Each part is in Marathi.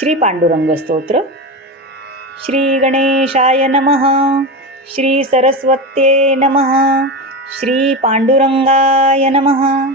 श्री पांडुरंग स्तोत्र. श्री गणेशाय नमः. श्री सरस्वत्ये नमः. श्री पांडुरंगाय नमः.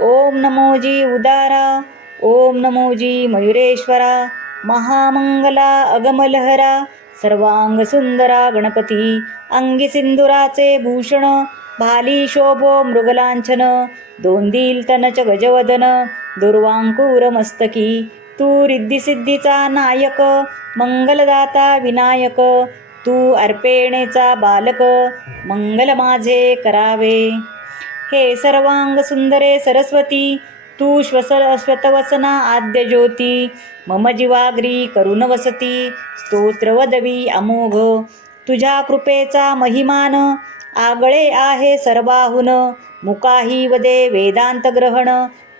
ओम नमोजी उदारा. ओम नमोजी मयुरेश्वरा. महामंगला अगमलहरा. सर्वांग सुंदरा गणपती. अंगी सिंदुराचे भूषण. भाली शोभो मृगलांछन. दोंदील तनच गजवदन. दुर्वांकूर मस्तकी. तू रिद्धिसिद्धीचा नायक मंगलदाता विनायक तू अर्पेणेचा बालक मंगल माझे करावे. हे सर्वांग सुंदरे सरस्वती तू श्वस श्वतवसना आद्य ज्योती मम जीवाग्री करुण वसती स्तोत्रवदवी अमोघ. तुझ्या कृपेचा महिमान आगळे आहे सर्वाहुन मुकाही वदे वेदांत ग्रहण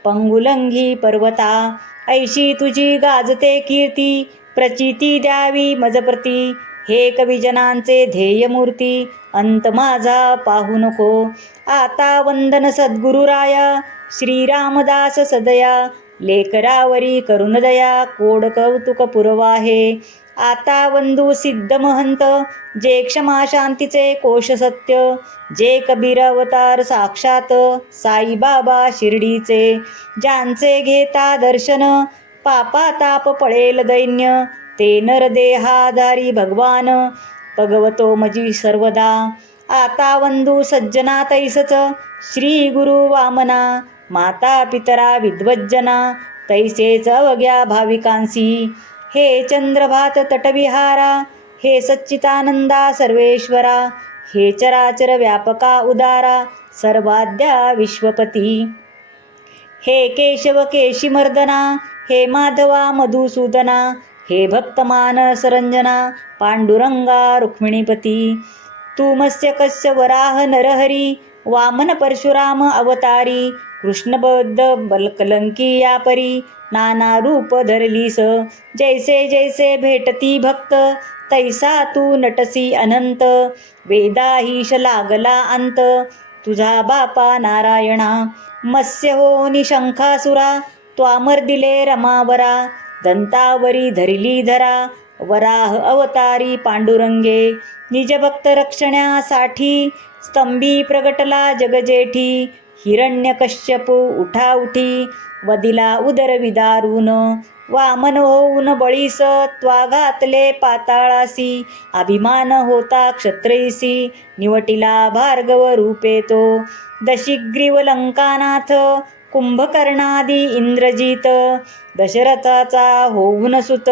पंगुलंगी पर्वता. ऐशी तुझी गाजते कीर्ती प्रचिती द्यावी मजप्रती. हे कविजनांचे ध्येयमूर्ती अंत माझा पाहू नको. आता वंदन सद्गुरुराया श्रीरामदास सदया लेकरावरी करुणदया कोड कौतुक पुरवाहे. आता वंदू सिद्ध महंत जे क्षमा शांतीचे कोश सत्य जे कबीर अवतार साक्षात साईबाबा शिर्डीचे ज्यांचे घेता दर्शन पापा ताप पळेल दैन्य ते नरदेहाधारी भगवान भगवतो मजी सर्वदा. आता वंदू सज्जना तैसच श्री गुरु वामना माता पितरा विद्वज्जना तैसेच अवघ्या भाविकांसी. हे चंद्रभात तटविहारा हे सच्चितानंदा सर्वेश्वरा हे चराचर व्यापका उदारा सर्वाद्या विश्वपती. हे केशव केशिमर्दना हे माधवा मधुसूदना हे भक्तमान सरंजना पांडुरंगा रुक्मिणीपती. तू मत्स्य कस्य वराह नरहरी वामन परशुराम अवतारी कृष्णबद्ध बलकलंकी या परी नाना रूप धरलीस. जैसे जैसे भेटती भक्त तैसा तू नटसी अनंत. वेदाहीश लागला अंत. तुझा बापा नारायणा. मत्स्य हो निशंखासुरा. त्वामर दिले रमावरा. दंतावरी धरिली धरा. वराह अवतारी पांडुरंगे. निजभक्त रक्षण्यासाठी स्तंभी प्रगटला जगजेठी. हिरण्यकश्यपू उठा उठी. वदिला उदर विदारून वामन होऊन बळीस त्वा घातले पाताळासी अभिमान होता क्षत्रेसी निवटिला भार्गव रूपे तो दशिग्रीव लंकानाथ कुंभकर्णादी इंद्रजित दशरथाचा होऊन सुत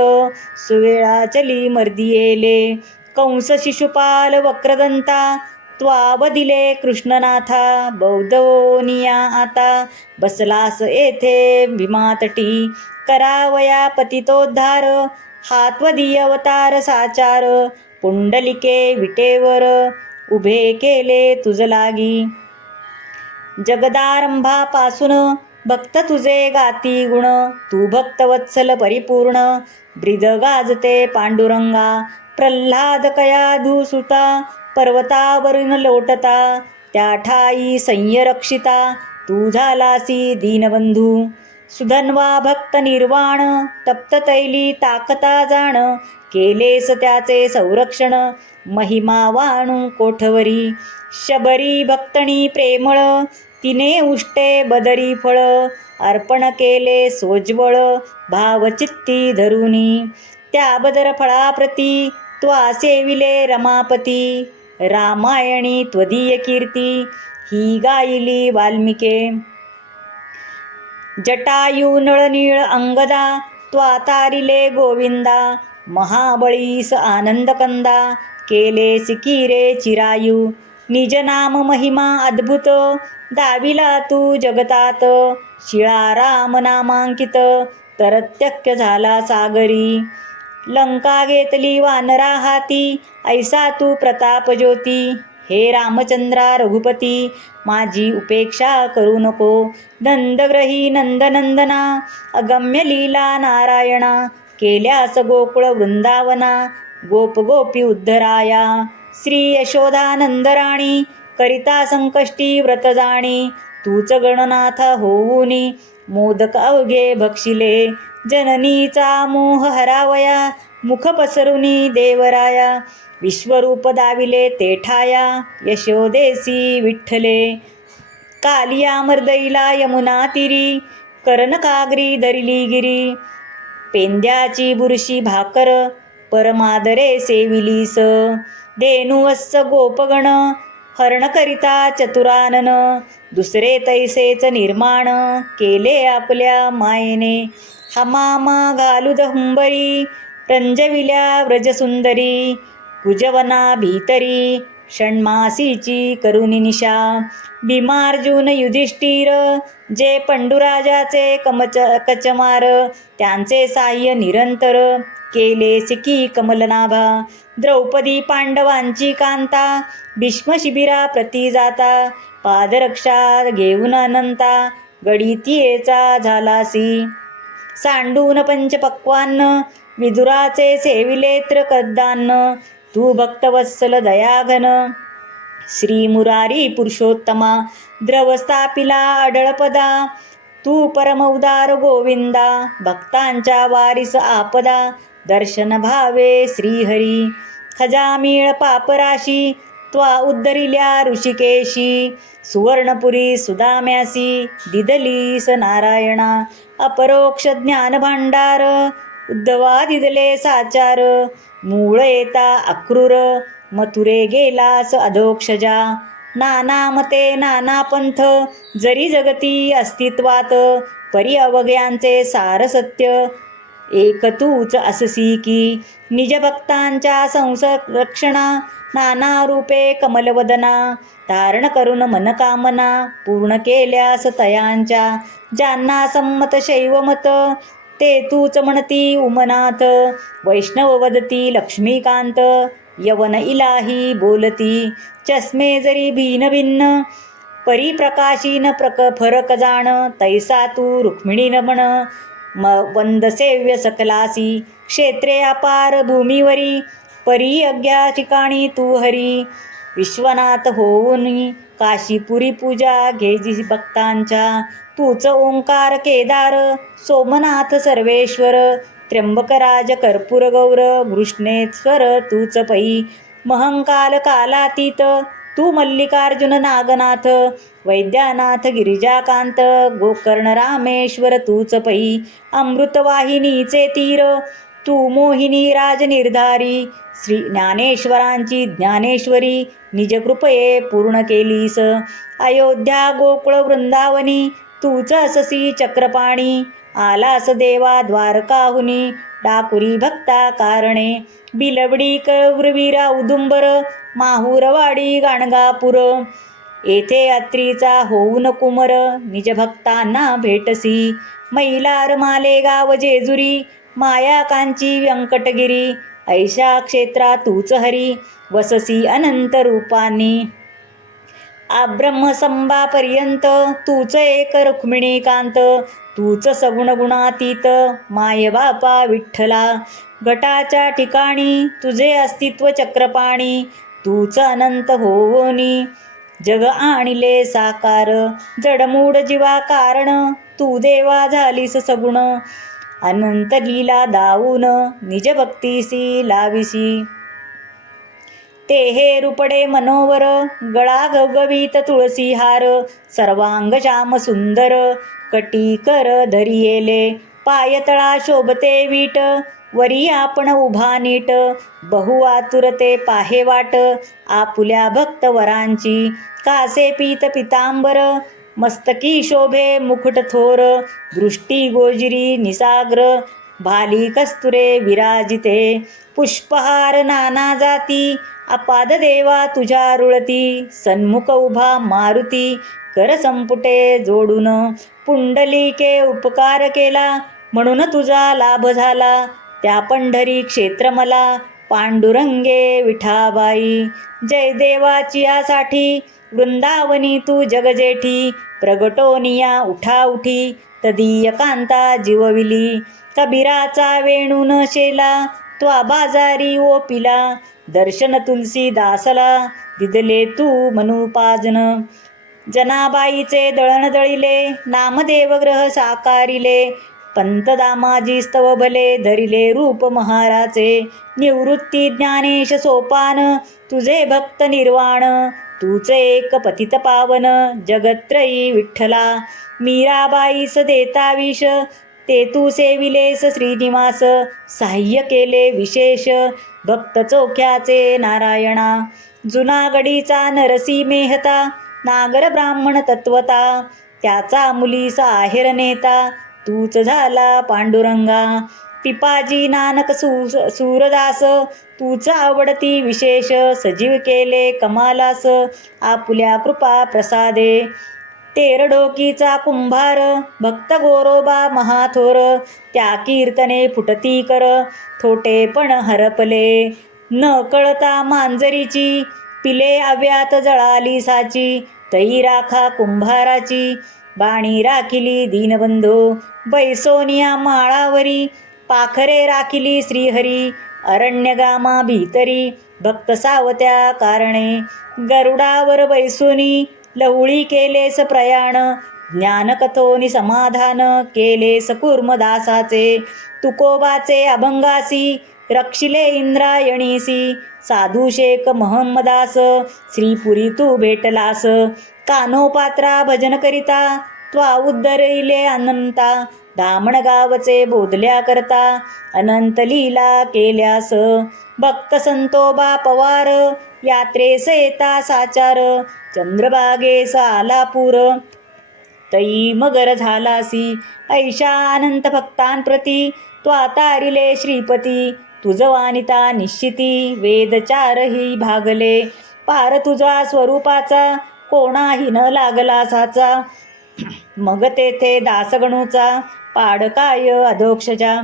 सुवेळा चली मर्दियेले कंस शिशुपाल वक्रदंता त्वावदिले कृष्णनाथा बौद्धोनिया आता बसलास येथे भीमातटी. करावया पतितोद्धार हात्वदीय अवतार साचार पुंडलिके विटेवर उभे केले तुझ लागी. जगदारंभापासून भक्त तुझे गाती गुण तू भक्तवत्सल परिपूर्ण ब्रिद गाजते पांडुरंगा प्रल्हाद कया सुता पर्वतावरून लोटता त्या ठाई संयरक्षिता तू झालासी दीनबंधू. सुधन्वा भक्त निर्वाण तप्त तैली ताकता जाण केलेस त्याचे संरक्षण महिमा वाणू कोठवरी. शबरी भक्तणी प्रेमळ तिने उष्टे बदरी फळ अर्पण केले सोज्वळ भावचित्ती धरुनी. त्या बदर फळाप्रती त्वा सेविले रमापती. रामायणी त्वदीय कीर्ती ही गायली वाल्मिके. जटायू नळनीळ अंगदा त्वा तारिले गोविंदा महाबळीस आनंदकंदा केले सिकिरे चिरायू. निज नाम महिमा अद्भुत दाविला तू जगतात. शिळा राम नामांकित तरत्यक्य झाला सागरी. लंका घेतली वानरा हाती. ऐसा तू प्रताप ज्योती. हे रामचंद्रा रघुपती. माझी उपेक्षा करू नको. नंदग्रही नंदनंदना. अगम्य लीला नारायणा. केल्यास गोकुळ वृंदावना. गोप गोपी उद्धराया. श्री यशोदा नंदराणी करिता संकष्टी व्रत जाणी. तूच गणनाथ होऊनी. मोदक अवघे भक्षिले जननीचा मोह हरावया मुख पसरुनी देवराया. विश्वरूप दाविले तेठाया यशोदेसी विठ्ठले. कालिया मर्दैला यमुना तिरी कर्णकागरी दरिली गिरी पेंद्याची बुरशी भाकर परमादरे सेविलीस देनुवस्स गोपगण हरण करिता चतुरानन. दुसरे तैसेच निर्माण केले आपल्या मायेने. हमामा गालुद हुंबळी रंजविल्या व्रजसुंदरी कुजवना भीतरी षण्मासीची करुणी निशा भीमार्जुन युधिष्ठिर जे पंडुराजाचे कमच कचमार त्यांचे साह्य निरंतर केले सिकी कमलनाभा द्रौपदी पांडवांची कांता भीष्म शिबिरा प्रती जाता पादरक्षा घेऊन अनंता गडितीयेचा झालासी. सांडून पंचपक्वान्न विदुराचे सेविलेत्र कद्दान्न तू भक्तवत्सल दयाघन. श्री मुरारी पुरुषोत्तमा द्रवस्थापिला अडळपदा तू परमौदार गोविंदा भक्तांच्या वारीस आपदा दर्शन भावे श्रीहरी. खजामीळ पापराशी त्वा उद्धरिल्या ऋषिकेशी सुवर्णपुरी सुदाम्यासी दिदलीस नारायणा अपरोक्ष ज्ञान भांडार उद्धवा दिदले साचार मूळ येता अक्रूर मथुरे गेलास अधोक्षजा नाना मते नाना पंथ जरी जगती अस्तित्वात परी अवघ्यांचे सार सत्य एक तूच अससी की निज भक्तांच्या संसरक्षणा नाना रूपे कमलवदना धारण करून मनकामना पूर्ण केल्यास तयांच्या ज्यांना संमत शैवमत ते तूच म्हणती उमनाथ वैष्णव वदती लक्ष्मीकांत यवन इलाही बोलती चष्मे जरी भिन्न भिन्न परिप्रकाशीन प्रक फरक जाण तैसा तू रुक्मिणी रमण म वंदसेव्य सकलासी क्षेत्रे अपार भूमीवरी परी अज्ञा ठिकाणी तू हरी. विश्वनाथ होऊन काशीपुरी पूजा घेजी भक्तांच्या. तूच ओंकार केदार सोमनाथ सर्वेश्वर. त्र्यंबकराज कर्पूर गौर घृष्णेश्वर तूच पै. महंकाल कालातीत तू मल्लिकार्जुन नागनाथ वैद्यनाथ गिरिजाकांत गोकर्ण रामेश्वर तूच पै अमृतवाहिनीचे तीर तू मोहिनी राज निर्धारी श्री ज्ञानेश्वरांची ज्ञानेश्वरी निजकृपये पूर्ण केलीस. अयोध्या गोकुळ वृंदावनी तूच अससी चक्रपाणी आलास देवा द्वारकाहुनी डाकुरी भक्ता कारणे. बिलवडी कळवृवीरा उदुंबर माहुरवाडी गाणगापूर. येथे अत्रीचा होऊन कुमर निज भक्तांना भेटसी. मैलार मालेगाव जेजुरी माया कांची व्यंकटगिरी. ऐशा क्षेत्रा तूच हरी वससी अनंत रूपानी. आब्रह्मसंभापर्यंत तूच एक रुक्मिणीकांत. तूच सगुण गुणातीत माय बापा विठ्ठला. गटाच्या ठिकाणी तुझे अस्तित्व चक्रपाणी तूच अनंत होवोनी जग आणले साकार जडमूड जीवा कारण तू देवा झालीस सगुण. अनंत लीला दाऊन निज भक्तीसी लाविसी ते हे रुपडे मनोवर गळा गवगवीत तुळसी हार सर्वांग श्याम सुंदर कटी कर धरियेले. पायतळा शोभते वीट वरी आपण उभा नीट. बहु आतुरते पाहे वाट आपुल्या भक्त वरांची. कासे पीत पितांबर मस्तकी शोभे मुखट थोर. दृष्टी गोजिरी निसाग्र भाली कस्तुरे विराजिते. पुष्पहार नाना जाती अपाद देवा तुझ्या रुळती सन्मुख उभा मारुती कर संपुटे जोडून पुंडलिके उपकार केला म्हणून तुझा लाभ झाला त्या पंढरी क्षेत्र मला पांडुरंगे विठाबाई जय देवाची यासाठी वृंदावनी तू जगजेठी प्रगटोनिया उठा उठी तदीय कांता जीवविली कबीराचा वेणून शेला त्वा बाजारी ओपिला दर्शन तुलसी दासला दिदले तू मनुपाजन. जनाबाईचे दळण दळिले नामदेव ग्रह साकारिले पंत दामाजी स्तव भले धरिले रूप महाराचे निवृत्ती ज्ञानेश सोपान तुझे भक्त निर्वाण तूच एक पतित पावन जगत्रयी विठ्ठला. मीराबाईस देता विष ते तू सेविलेस श्रीनिवास. सहाय्य केले विशेष. भक्त चोख्याचे नारायणा. जुनागडीचा नरसी मेहता. नागर ब्राह्मण तत्वता. त्याचा मुलीचा आहेर नेता. तूच झाला पांडुरंगा. पिपाजी नानक सू सूरदास. तूच आवडती विशेष. सजीव केले कमालास. आपुल्या कृपा प्रसादे. तेरडोकीचा कुंभार भक्त गोरोबा महाथोर त्या कीर्तने फुटती कर थोटेपण हरपले. न कळता मांजरीची पिले अव्यात जळाली साची तई राखा कुंभाराची बाणी राखिली दीनबंधू बैसोनिया माळावरी पाखरे राखिली श्रीहरी अरण्यगामा भीतरी भक्त सावत्या कारणे गरुडावर बैसोनी लवळी केलेस प्रयाण ज्ञानकथोनी समाधान केलेस कुर्मदासाचे तुकोबाचे अभंगासी रक्षिले इंद्रायणीसी साधू शेख महम्मदास श्रीपुरी तू भेटलास कानोपात्रा भजन करिता त्वा उद्धरिले अनंता धामणगावचे बोधल्या करता अनंत लीला केल्यास. भक्त संतोबा पवार यात्रेस येता साचार चंद्रबागेस आलापूर. तई मगर झालासी ऐशा अनंत भक्तांप्रती त्वा तारिले श्रीपती तुझ वानिता निश्चिती वेदचारही भागले. पार तुझा स्वरूपाचा कोणाही न लागला साचा. मग तेथे दासगणूचा पाडकाय अधोक्षजा.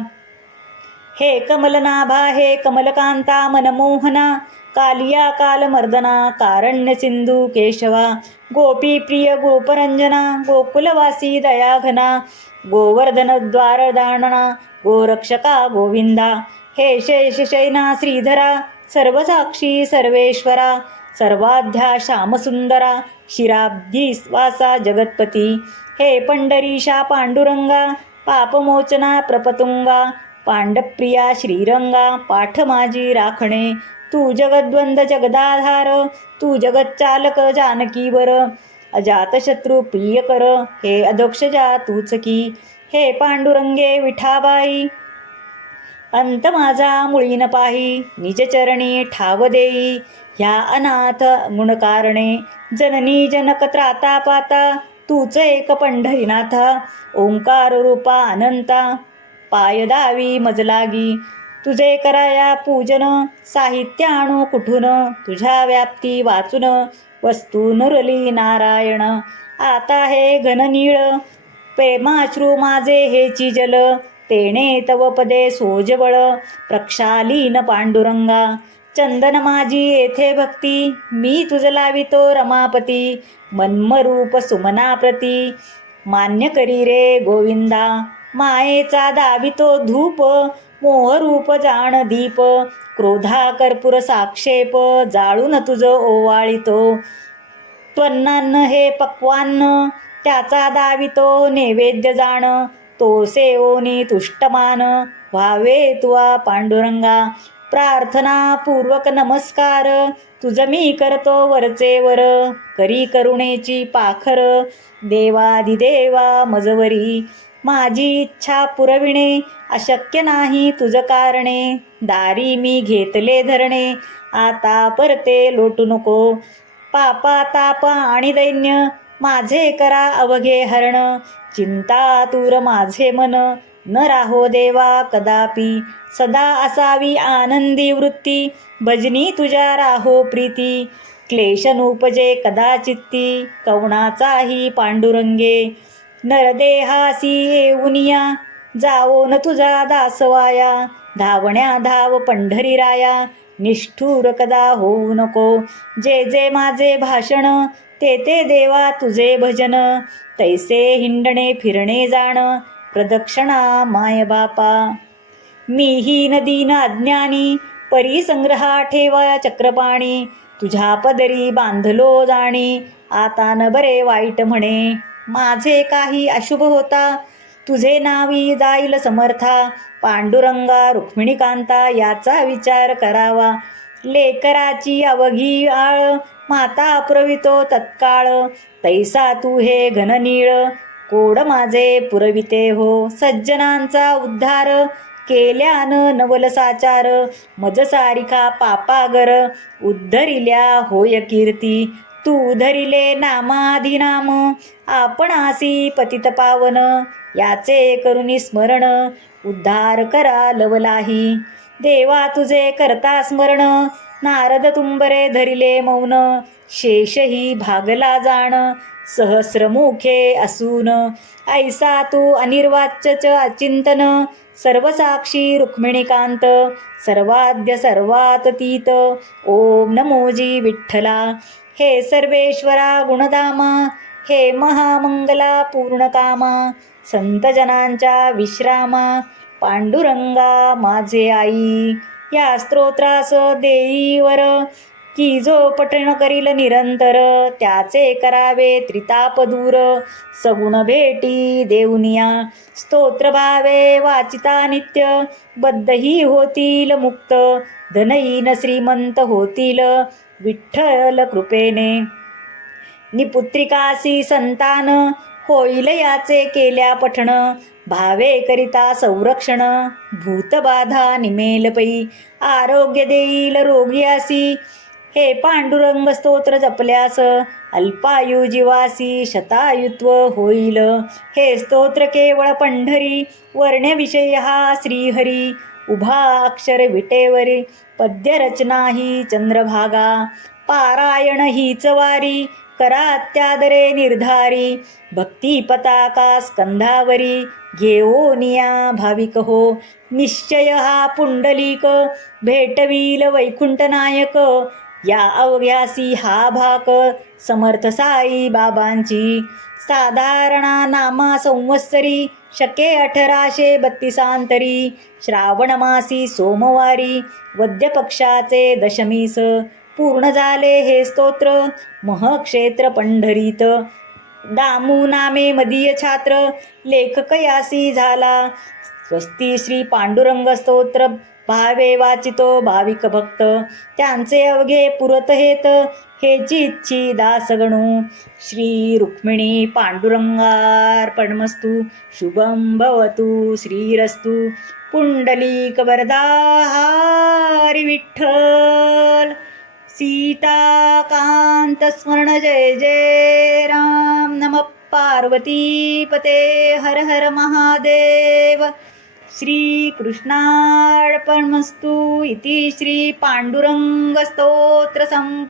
हे कमलनाभा हे कमलकांता मनमोहना कालिया कालमर्दना कारण्य सिंधू केशवा गोपी प्रिय गोपरंजना गोकुलवासी दयाघना गोवर्धन द्वारदाणना गोरक्षका गोविंदा. हे शेषशैना श्रीधरा सर्वसाक्षी सर्वेश्वरा सर्वाध्या श्यामसुंदरा शिराब्दी स्वासा जगत्पती. हे पंढरीशा पांडुरंगा पापमोचना प्रपतुंगा पांडप्रिया श्रीरंगा पाठ माझी राखणे तू जगद्वंद जगदाधार तू जगच्चालक जानकीवर अजातशत्रू प्रिय कर हे अधोक्षजा तूच की हे पांडुरंगे विठाबाई. अंत माझा मुळीन पाही निजचरणी ठाव देई ह्या अनाथ गुणकारणे जननी जनक त्राता पाता तूच एक पंढरीनाथा ओंकार रूपा अनंता पायदावी मजलागी. तुझे कराया पूजन साहित्य आणू कुठून तुझ्या व्याप्ती वाचून वस्तू नुरली नारायण. आता हे घननीळ प्रेमाश्रू माझे हेची जल तेणे तव पदे सोजवळ प्रक्षालीन पांडुरंगा. चंदन माझी येथे भक्ती. मी तुझ लावितो रमापती. मन्मरूप सुमनाप्रती मान्य करी रे गोविंदा. मायेचा दावितो धूप. मोहरूप जाण दीप. क्रोधा कर्पूर साक्षेप. जाळून तुझ ओवाळितो. त्वन्नान्न हे पक्वान्न. त्याचा दावितो नैवेद्य जाण. तो सेवोनी तुष्टमान. व्हावे तुवा पांडुरंगा. प्रार्थना पूर्वक नमस्कार. तुझ मी करतो वरचे वर. करी करुणेची पाखर. देवाधिदेवा मजवरी. माझी इच्छा पुरविणे अशक्य नाही तुझ कारणे. दारी मी घेतले धरणे आता परते लोटू नको. पापा ताप आणि दैन्य माझे करा अवघे हरण. चिंता तूर माझे मन. न राहो देवा कदापि. सदा असावी आनंदी वृत्ती. भजनी तुझ्या राहो प्रीती. क्लेश नुपजे कदाचित्ती. कवणाचाही पांडुरंगे. नरदेहासी येऊनिया जावो न तुझा दासवाया. धावण्या धाव पंढरी राया निष्ठूर कदा होऊ नको. जे जे माझे भाषण ते ते देवा तुझे भजन. तैसे हिंडणे फिरणे जाणं. प्रदक्षिणा माय बापा. मीही नदीन अज्ञानी परिसंग्रहा ठेवा चक्रपाणी. तुझ्या पदरी बांधलो जाणी आता न बरे वाईट म्हणे. माझे काही अशुभ होता तुझे नावी जाईल समर्था. पांडुरंगा रुक्मिणीकांता याचा विचार करावा. लेकराची अवघी आळ माता अप्रवितो तत्काळ. तैसा तू हे घननीळ कोड माझे पुरविते हो. सज्जनांचा उद्धार केल्यान नवलसाचार मज सारिका पापागर उद्धरिल्या होय कीर्ती तू धरिले नामाधिनाम आपणासी पतित पावन याचे करुणी स्मरण उद्धार करा लवलाही. देवा तुझे करता स्मरण. नारद तुंबरे धरिले मौन. शेषही भागला जाण. सहस्रमुखे असून. ऐसा तू अनिर्वाच्यच अचिंतन. सर्वसाक्षी रुक्मिणीकांत. सर्वाद्य सर्वाततीत ओम नमोजी विठ्ठला. हे सर्वेश्वरा गुणधामा हे महामंगला पूर्णकामा. संतजनांच्या विश्रामा. पांडुरंगा माझे आई या स्तोत्रास देईवर. की जो पठण करील निरंतर त्याचे करावे त्रिताप दूर. सगुण भेटी देऊनिया स्तोत्र भावे वाचिता नित्य. बद्धही होतील मुक्त धनहीन श्रीमंत होतील विठ्ठल कृपेने. निपुत्रिकासी संतान होईल याचे केल्या पठण. भावे करिता संरक्षण भूतबाधा निमेल पै आरोग्य देईल रोगियासी हे पांडुरंग स्तोत्र जपल्यास अल्पायु जीवासी शतायुत्व होईल. हे स्तोत्र केवळ पंढरी वर्ण्यविषय हा श्रीहरी. उभा अक्षर विटेवरी पद्यरचना ही चंद्रभागा. पारायण हीच वारी करा त्यादरे निर्धारी. भक्ती पताका स्कंधावरी घेओनिया भाविक हो. निश्चय हा पुंडलिक भेटवील वैकुंठ नायक. या अवघ्यासी हा भाक समर्थ साई बाबांची. साधारणा नामा संवत्सरी शके अठराशे बत्तीसांतरी. श्रावण मासी सोमवारी वद्यपक्षाचे दशमीस. पूर्ण झाले हे स्तोत्र महक्षेत्र पंढरीत. दामू नामे मदीय छात्र लेखक यासी झाला. स्वस्ती श्री पांडुरंग स्तोत्र भावे वाचितो भाविक भक्त. त्यांचे अवघे पुरत हेत हेची इच्छी दासगणू. श्री रुक्मिणी पांडुरंगार्पणमस्तु शुभं भवतु श्रीरस्तु. पुंडलीक वरदा विठ्ठल. सीताकांत स्मरण जय जय राम। नम पार्वतीपते। हर हर महादेव। श्रीकृष्णार्पणमस्तु इति श्रीपाण्डुरङ्गस्तोत्रसम्